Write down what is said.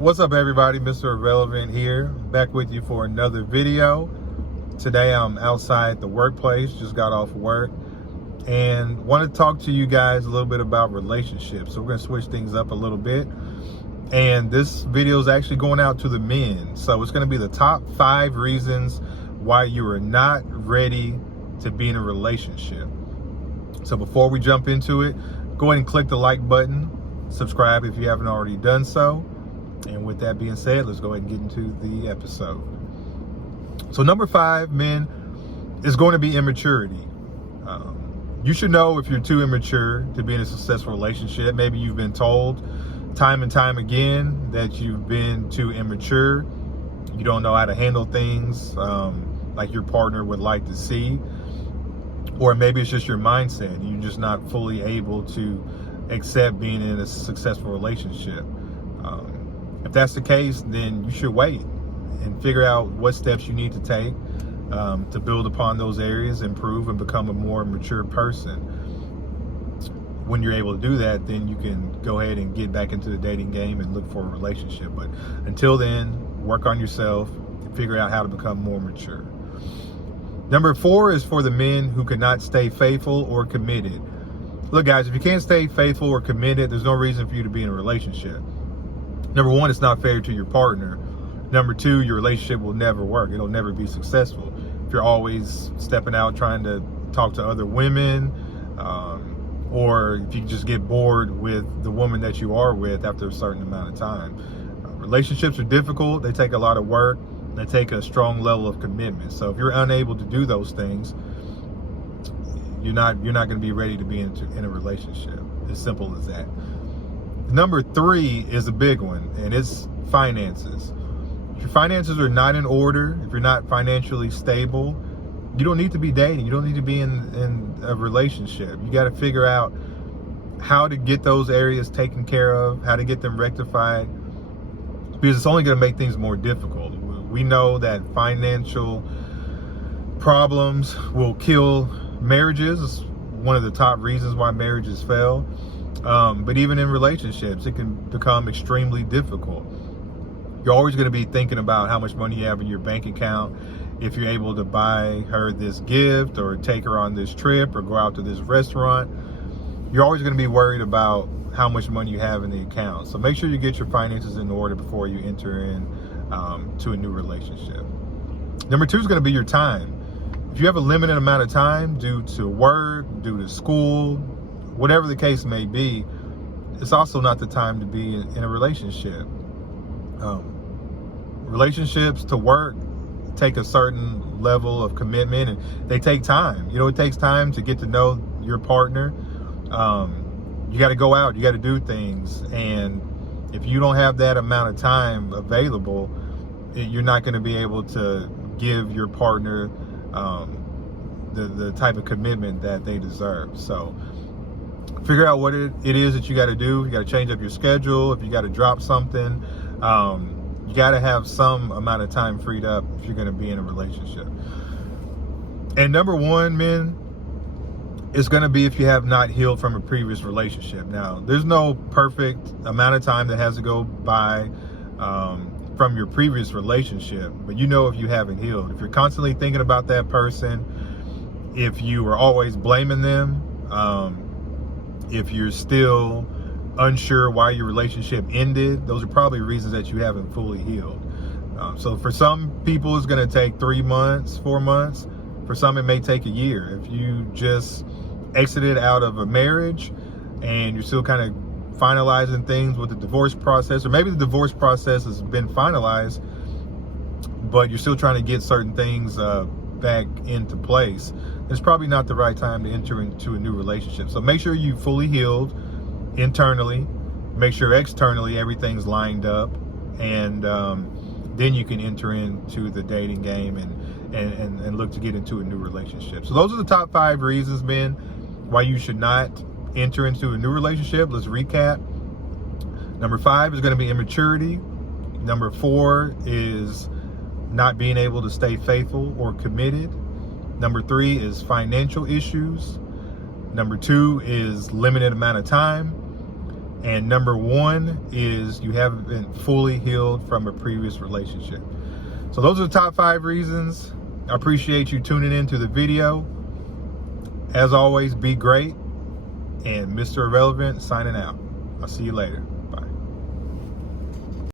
What's up, everybody? Mr. Irrelevant here, back with you for another video. Today I'm outside the workplace, just got off work, and want to talk to you guys a little bit about relationships. So we're going to switch things up a little bit, and this video is actually going out to the men. So it's going to be the top 5 reasons why you are not ready to be in a relationship. So before we jump into it, go ahead and click the like button, subscribe if you haven't already done so. And with that being said, let's go ahead and get into the episode. So number 5, men, is going to be immaturity. You should know if you're too immature to be in a successful relationship. Maybe you've been told time and time again that you've been too immature. You don't know how to handle things like your partner would like to see. Or maybe it's just your mindset. You're just not fully able to accept being in a successful relationship. If that's the case, then you should wait and figure out what steps you need to take to build upon those areas, improve, and become a more mature person. When you're able to do that, then you can go ahead and get back into the dating game and look for a relationship. But until then, work on yourself and figure out how to become more mature. Number 4 is for the men who cannot stay faithful or committed. Look, guys, if you can't stay faithful or committed, there's no reason for you to be in a relationship. Number 1, it's not fair to your partner. Number 2, your relationship will never work. It'll never be successful. If you're always stepping out trying to talk to other women, or if you just get bored with the woman that you are with after a certain amount of time. Relationships are difficult. They take a lot of work. They take a strong level of commitment. So if you're unable to do those things, you're not going to be ready to be in a relationship. As simple as that. Number 3 is a big one, and it's finances. If your finances are not in order, if you're not financially stable, you don't need to be dating. You don't need to be in a relationship. You got to figure out how to get those areas taken care of, how to get them rectified, because it's only going to make things more difficult. We know that financial problems will kill marriages. It's one of the top reasons why marriages fail. But even in relationships, it can become extremely difficult. You're always going to be thinking about how much money you have in your bank account, if you're able to buy her this gift or take her on this trip or go out to this restaurant. You're always going to be worried about how much money you have in the account. So make sure you get your finances in order before you enter in to a new relationship. Number 2 is going to be your time. If you have a limited amount of time due to work, due to school, whatever the case may be, it's also not the time to be in a relationship. Relationships to work take a certain level of commitment, and they take time. You know, it takes time to get to know your partner. You got to go out, you got to do things, and if you don't have that amount of time available, you're not going to be able to give your partner the type of commitment that they deserve. So figure out what it is that you got to do. You got to change up your schedule. If you got to drop something, you got to have some amount of time freed up if you're going to be in a relationship. And number 1, men, is going to be if you have not healed from a previous relationship. Now, there's no perfect amount of time that has to go by from your previous relationship, but you know if you haven't healed. If you're constantly thinking about that person, if you are always blaming them, if you're still unsure why your relationship ended, those are probably reasons that you haven't fully healed. So for some people, it's going to take 3 months, 4 months. For some, it may take a year. If you just exited out of a marriage and you're still kind of finalizing things with the divorce process, or maybe the divorce process has been finalized, but you're still trying to get certain things back into place, it's probably not the right time to enter into a new relationship. So make sure you fully healed internally, make sure externally everything's lined up, and then you can enter into the dating game and look to get into a new relationship. So those are the top 5 reasons, men, why you should not enter into a new relationship. Let's recap. Number 5 is going to be immaturity. Number 4 is not being able to stay faithful or committed. Number 3 is financial issues. Number 2 is limited amount of time. And number one is you haven't been fully healed from a previous relationship. So those are the top 5 reasons. I appreciate you tuning into the video. As always, be great. And Mr. Irrelevant signing out. I'll see you later.